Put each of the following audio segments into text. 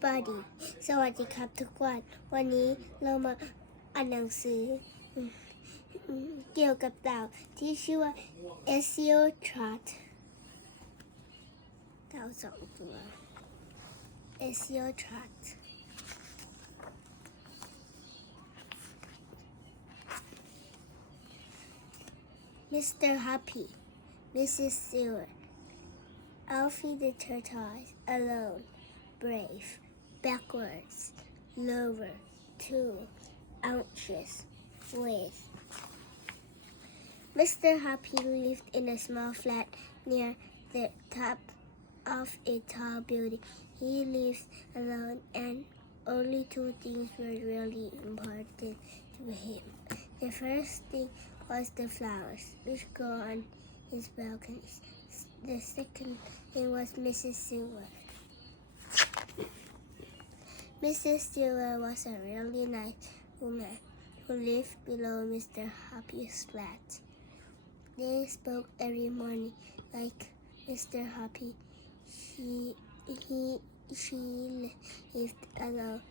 everybody สวัสดีครับทุกคนวันนี้เรามาอ่านหนังสือเกี่ยวกับเต่าที่ชื่อว่า Esio Trot เต่าสองตัว Esio Trot Mr. Happy Mrs. Silver Alfie the tortoise alone brave backwards lower 2 ounces with Mr. Happy lived in a small flat near the top of a tall building. He lived alone and only two things were really important to him. The first thing was the flowers which grew on his balconies. The second thing was Mrs. Silver. Mrs. Silver was a really nice woman who lived below Mr. Happy's flat. They spoke every morning like Mr. Happy. She lived alone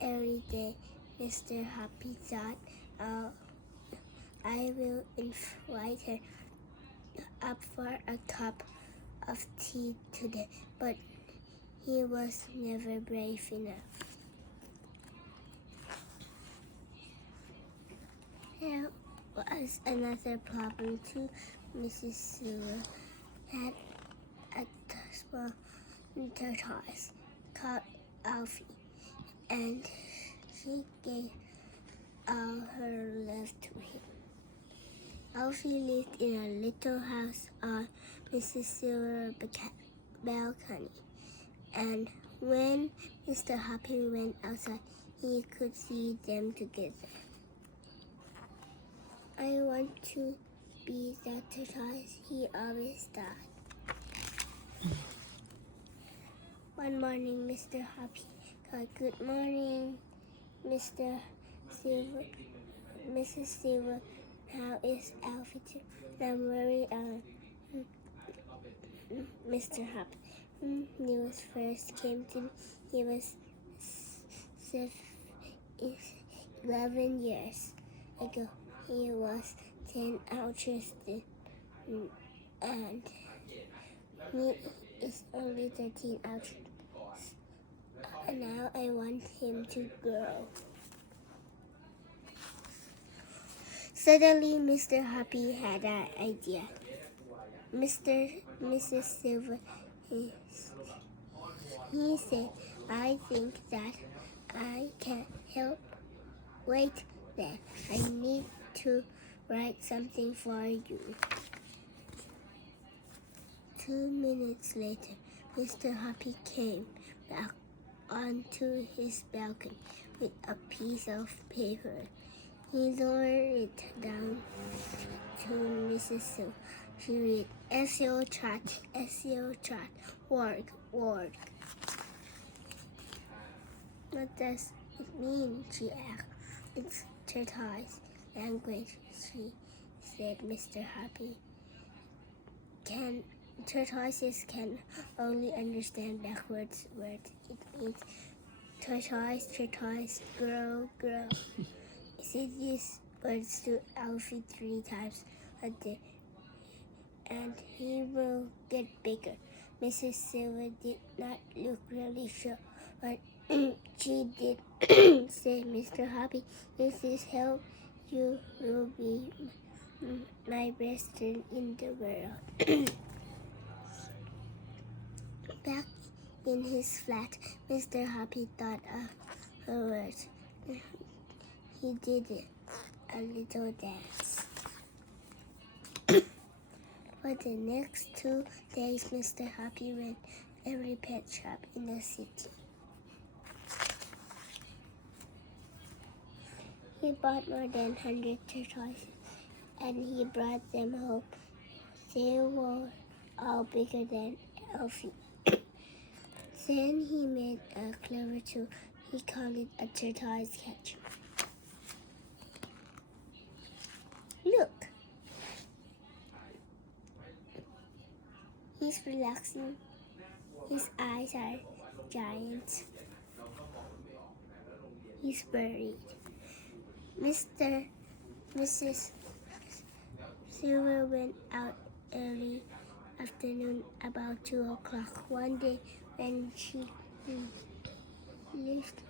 every day. Mr. Happy thought, oh, I will invite her up for a cup of tea today, but he was never brave enough. There was another problem too. Mrs. Silver had a small tortoise called Alfie, and she gave all her love to him. Alfie lived in a little house on Mrs. Silver's balcony, and when Mr. Happy went outside, he could see them together. I want to be that tortoise, he always thought. One morning, Mr. Happy called, "Good morning, Mrs. Silver. How is Alfie? I'm very Mr. Happy. News first came to me. He was 11 years ago. He was 10 ounces and he is only 13 ounces. And now I want him to grow." Suddenly, Mr. Happy had an idea. Mrs. Silver, he said, "I think that I can help. Wait there, I need to write something for you." 2 minutes later, Mr. Happy came back onto his balcony with a piece of paper. He lowered it down to Mrs. Silver. She read, Esio Trot, work. "What does it mean?" she asked. "It's tortoise language," said Mr. Happy. Tortoises can only understand backwards words. It means tortoise, grow. Say these words to Alfie 3 times a day, and he will get bigger. Mrs. Silver did not look really sure, but she did say, "Mr. Happy, this is how you will be my best friend in the world." Back in his flat, Mr. Happy thought of her words. He did a little dance. For the next 2 days, Mr. Happy went every pet shop in the city. He bought more than 100 tortoises, and he brought them home. They were all bigger than Alfie. Then he made a clever tool. He called it a tortoise catcher. Look! He's relaxing. His eyes are giant. he's buried. Mrs. Silver went out early afternoon about 2 o'clock one day when she left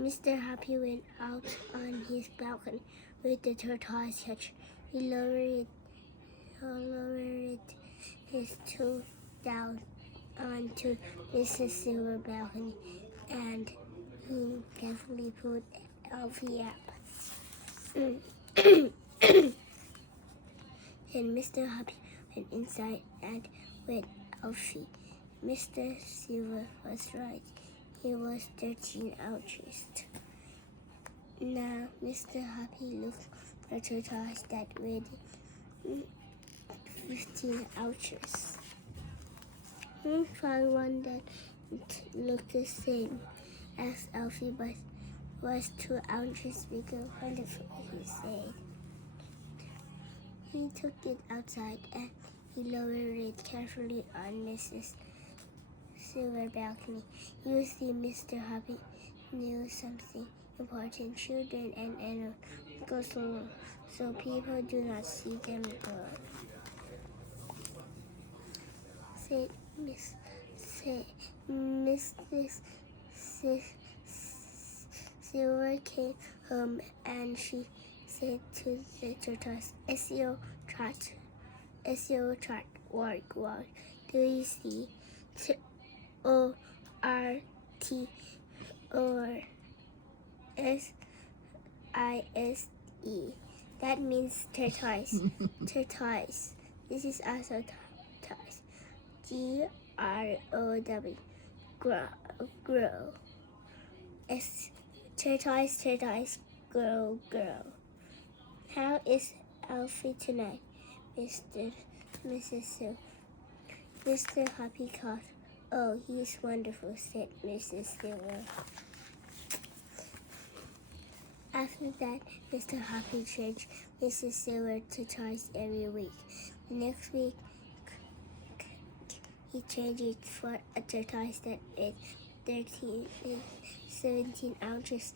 Mr. Happy went out on his balcony with the tortoise hutch. He lowered his toe down onto Mrs. Silver balcony and he carefully pulled Alfie up. Then Mr. Happy went inside and with Alfie. Mr. Silver was right. He was 13 ounces. Now Mr. Happy looked for a tortoise that weighed 15 ounces. He found one that looked the same as Alfie but was 2 ounces bigger. Wonderful, he said. He took it outside and he lowered it carefully on Mrs. Silver balcony. You see, Mr. Happy knew something important. Children and animals go slow, so people do not see them go. Said Mrs. Silver came home and she said to the tortoise, Esio, Trot, walk. Do you see? T-O-R-T or S-I-S-E. That means tortoise. Tortoise. This is also tortoise. G-R-O-W. Grow. Tortoise, grow. How is Alfie tonight, Mrs. Silver? Mr. Happy called. Oh, he's wonderful, said Mrs. Silver. After that, Mr. Happy changed Mrs. Silver to tortoise every week. The next week, he changed it for a tortoise that weighed 17 ounces,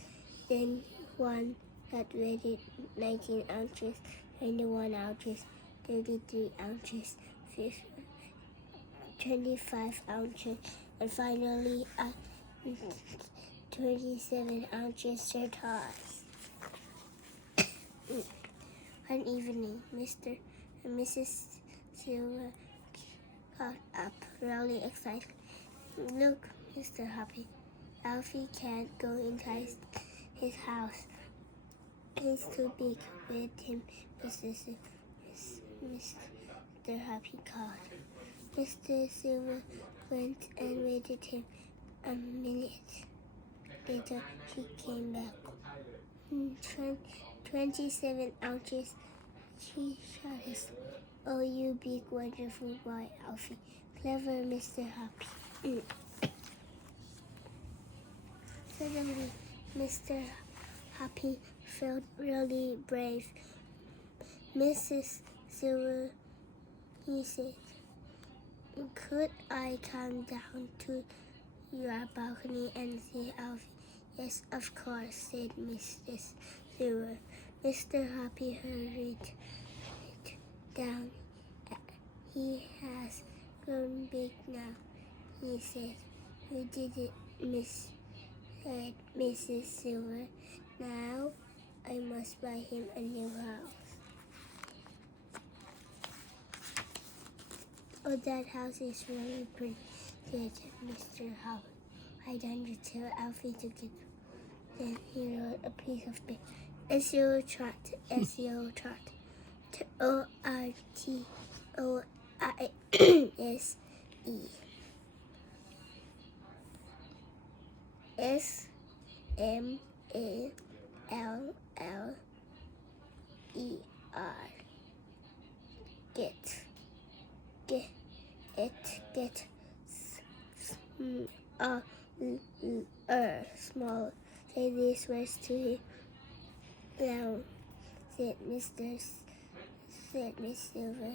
then one that weighed 19 ounces, 21 ounces, 33 ounces, 25 ounces, and finally a 27 ounces tortoise. One evening, Mr. and Mrs. Silver got up, really excited. Look, Mr. Happy, Alfie can't go inside his house. He's too big with him, Mr. Happy called. Mr. Silver went and waited him a minute. Later, he came back. 27 ounces, she shouted. Oh, you big, wonderful boy, Alfie. Clever Mr. Happy. Suddenly, Mr. Happy felt really brave. Mrs. Silver, he said, could I come down to your balcony and see Alfie? Yes, of course, said Mrs. Silver. Mr. Happy hurried down. He has grown big now, he said. You did it, said Mrs. Silver. Now I must buy him a new house. Oh, that house is really pretty, said Mr. Happy. Why don't you tell Alfie to get? Then he wrote a piece of paper. Esio, Trot. T-O-R-T-O-I-S-E. S-M-A-L-L-E-R. Get. Small. Say these words to him. Now, said Miss Silver.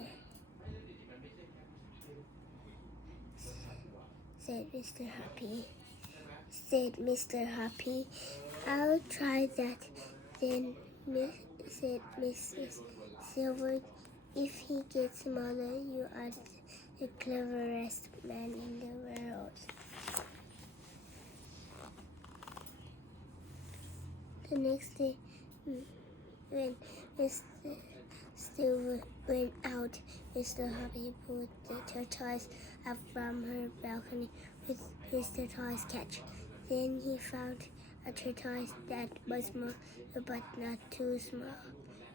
Said Mr. Happy. said Mr. Happy. I'll try that. Then said Mrs. Silver, if he gets smaller, you are the cleverest man in the world. The next day, when Mr. Silver went out, Mr. Happy pulled the tortoise up from her balcony with his tortoise catch. Then he found a tortoise that was small but not too small.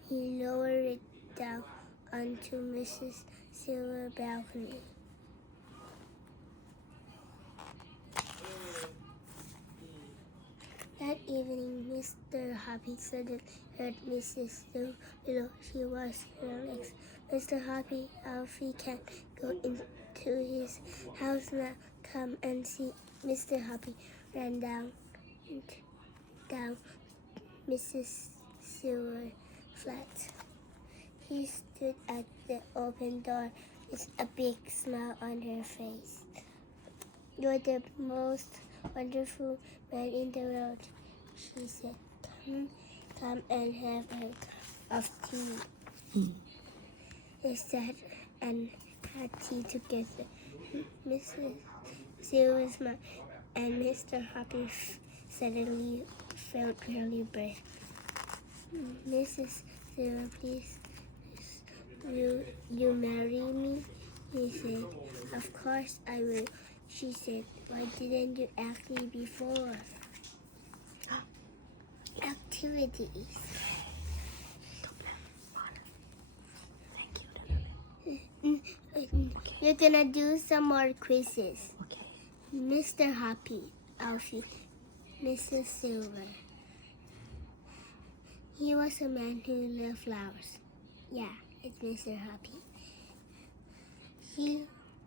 He lowered it down onto Mrs. Silver's balcony. That evening, Mr. Happy suddenly heard Mrs. Silver below. She was relaxed. Mr. Happy, Alfie can't go into his house now. Come and see. Mr. Happy ran down Mrs. Silver's flat. He stood at the open door with a big smile on her face. You're the most wonderful man in the world, she said. Come and have a cup of tea. They sat and had tea together. Mrs. Silver smiled, and Mr. Happy suddenly felt really brave. Mrs. Silver, please, will you marry me? He said. Of course I will, she said. Why didn't you ask me before? Activities. You're gonna do some more quizzes. Okay. Mr. Happy, Alfie, Mrs. Silver. He was a man who loved flowers. Yeah, it's Mr. Happy. He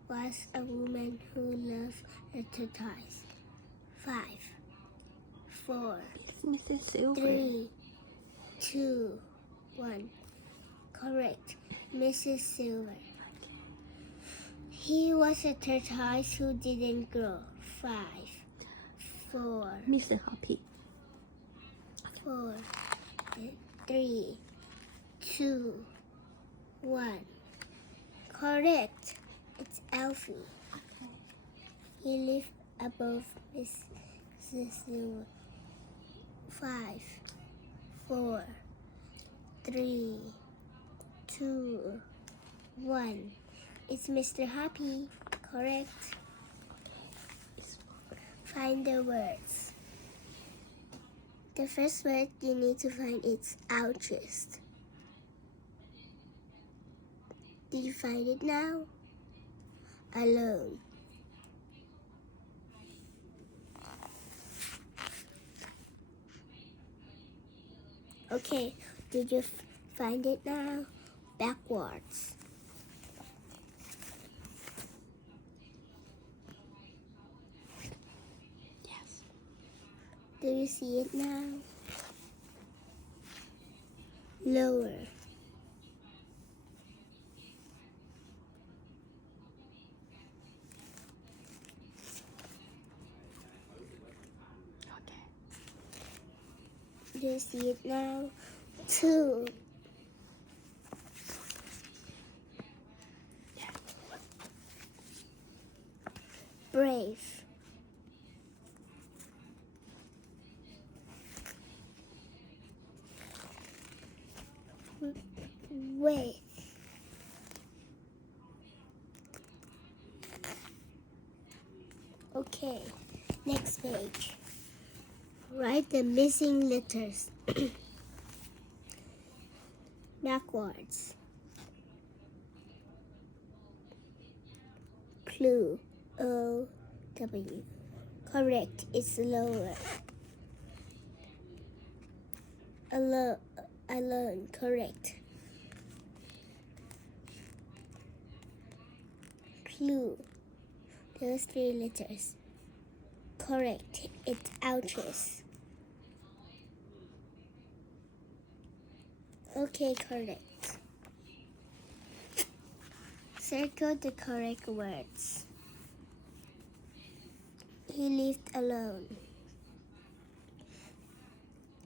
was a woman who loved a tortoise. 5, 4, It's Mrs. Silver. 3, 2, 1. Correct, Mrs. Silver. He was a tortoise who didn't grow. 5, 4, Mr. Happy. 4, 3, 2, 1. Correct. It's Alfie. He lived above Mrs. Silver. 5, 4, 3, 2, 1. It's Mr. Happy. Correct. Find the words. The first word you need to find is altruist. Did you find it now? Alone. Okay, did you find it now? Backwards. Yes. Do you see it now? Lower. Okay. Do you see it now? 2. Yeah. Brave. Wait. Okay, next page. Write the missing letters. Backwards. Clue. O, W. Correct, it's lower. Alone, correct. Clue. Those 3 letters. Correct, it's altruist. Okay, correct. Circle the correct words. He lived alone.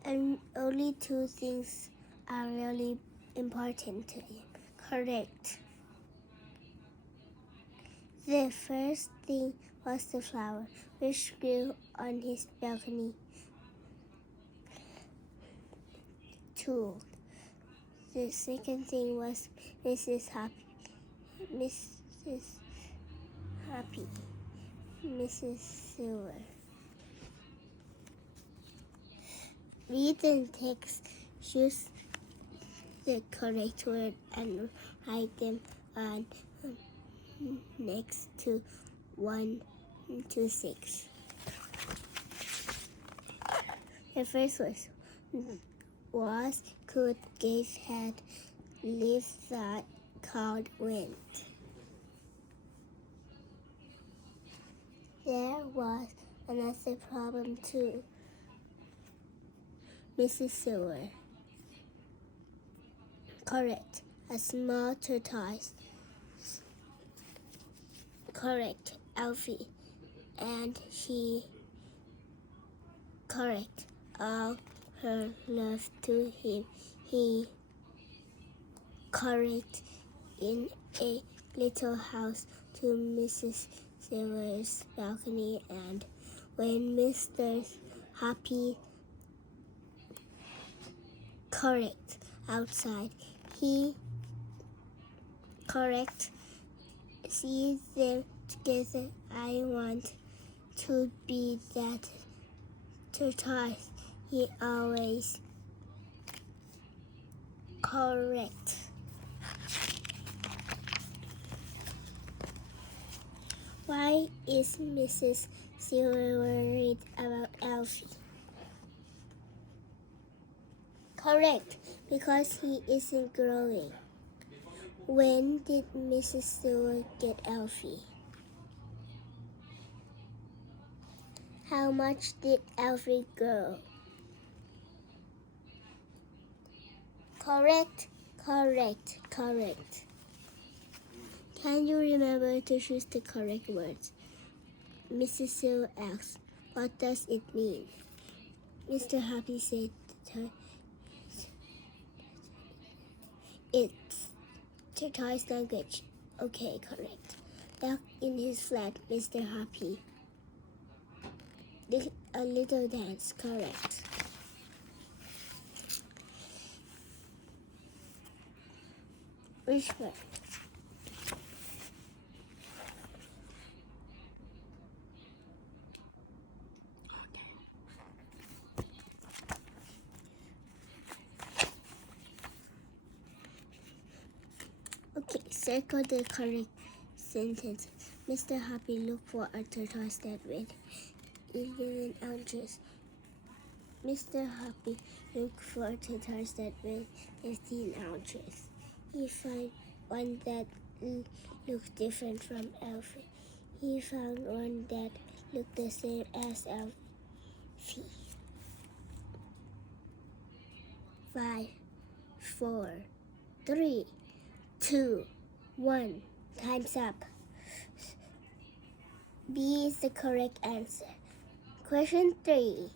And only two things are really important to him. Correct. The first thing was the flower, which grew on his balcony. 2. The second thing was Mrs. Happy. Mrs. Silver. Read the text, choose the correct word, and write them on next to 1 to 6. The first was could, gave, had, live, thought, called, went. There was another problem too. Mrs. Silver. Correct. A small tortoise. Correct. Alfie. And she. Correct. All her love to him. He. Correct. In a little house to Mrs. Silver's balcony, and when Mr. Happy. Correct. Outside. He. Correct. See them together. I want to be that tortoise. He always. Correct. Why is Mrs. Silver worried about Alfie? Correct, because he isn't growing. When did Mrs. Silver get Alfie? How much did Alfie grow? Correct, correct, correct. Can you remember to choose the correct words? Mrs. Silver asked, what does it mean? Mr. Happy said, it's tortoise language. Okay, correct. Back in his flat, Mr. Happy did a little dance. Correct. Which one? Okay, circle the correct sentence. Mr. Happy looked for a tortoise that weighed 11 ounces. Mr. Happy looked for a tortoise that weighed 15 ounces. He found one that looked different from Alfie. He found one that looked the same as Alfie. 5, 4, 3, 2, 1. Time's up. B is the correct answer. Question 3.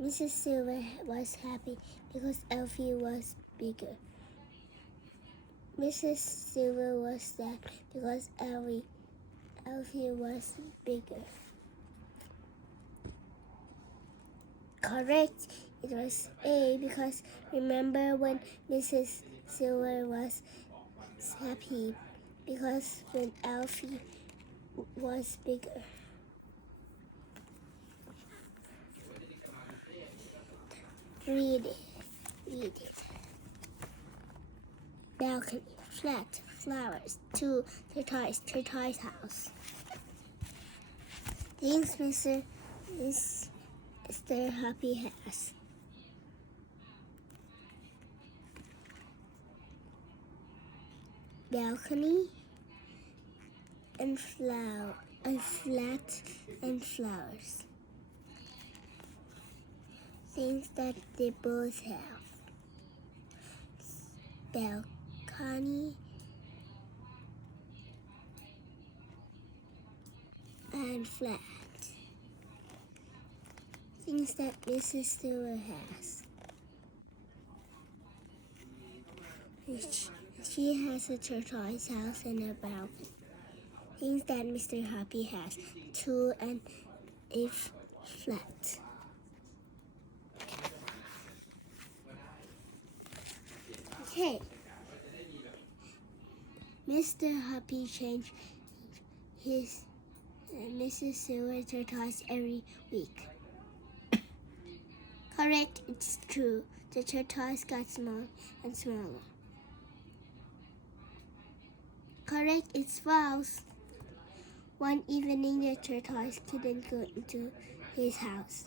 Mrs. Silver was happy because Alfie was bigger. Mrs. Silver was sad because Alfie was bigger. Correct. It was A because remember when Mrs. Silver was happy because when Alfie was bigger. Read it. Balcony, flat, flowers, 2, tortoise house. Things Mr. Happy has. Balcony and flat and flowers. Things that they both have. Balcony and flat. Things that Mrs. Silver has. She has a tortoise house and a balcony. Things that Mr. Happy has, too, and a flat. Okay. Mr. Happy changed his Mrs. Silver tortoise every week. Correct, it's true. The tortoise got smaller and smaller. Correct, it's false. One evening, the tortoise couldn't go into his house.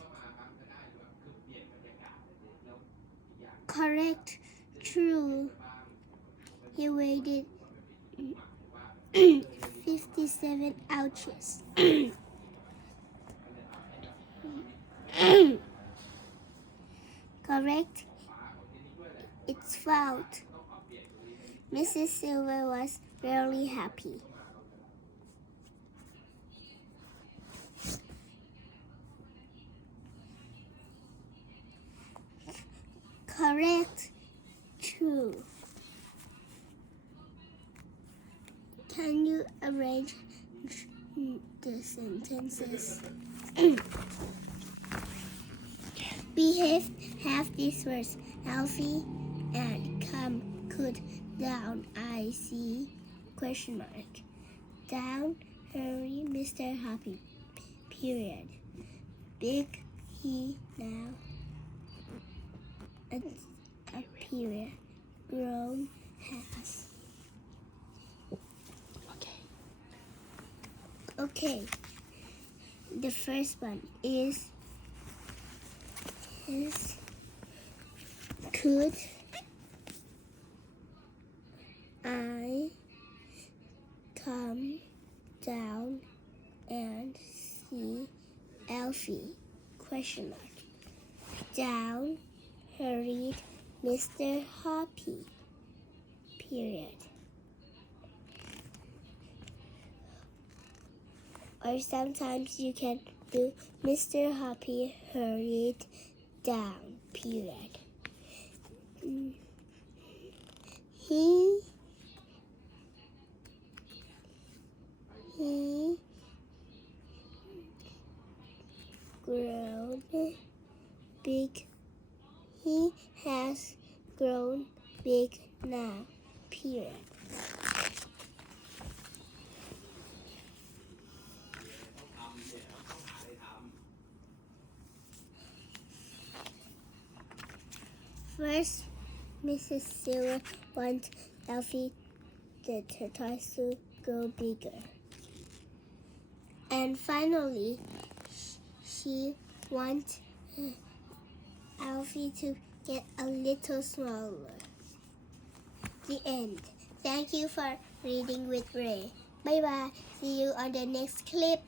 Correct, true. He waited 57 ouches. Correct, it's fault. Mrs. Silver was really happy. Correct, true. Can you arrange the sentences? Behave, have these words. Alfie and come, could, down, I see, question mark. Down, hurry, Mr. Happy, period. Big, he, now, a period. Grown, has. Okay, the first one is could I come down and see Alfie? Question mark. Down hurried Mr. Happy, period. Or sometimes you can do Mr. Happy hurried down, period. He grown big. He has grown big now, period. First, Mrs. Silver wants Alfie the tortoise to grow bigger. And finally, she wants Alfie to get a little smaller. The end. Thank you for reading with Ray. Bye bye. See you on the next clip.